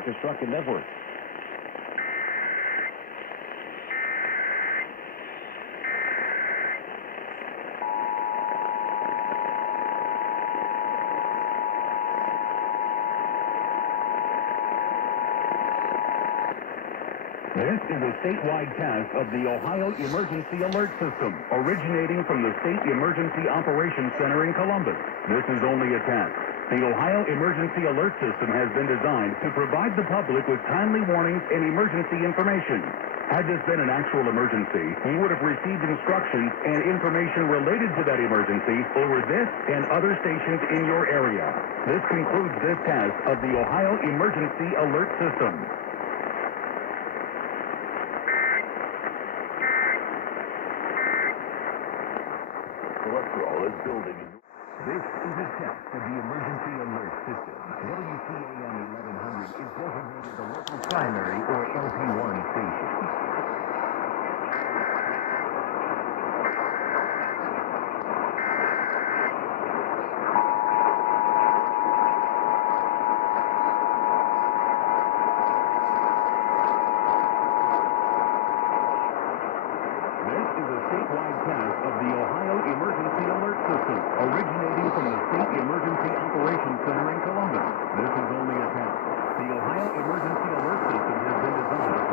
our construction network. This is a statewide task of the Ohio Emergency Alert System, originating from the State Emergency Operations Center in Columbus. This is only a task. The Ohio Emergency Alert System has been designed to provide the public with timely warnings and emergency information. Had this been an actual emergency, you would have received instructions and information related to that emergency over this and other stations in your area. This concludes this task of the Ohio Emergency Alert System. Cholesterol is building. This is a test of the Emergency Alert System. WCAM 1100 is designated the local primary or LP1 station. This is a statewide task of the Ohio Emergency Alert System, originating from the State Emergency Operations Center in Columbus. This is only a task. The Ohio Emergency Alert System has been designed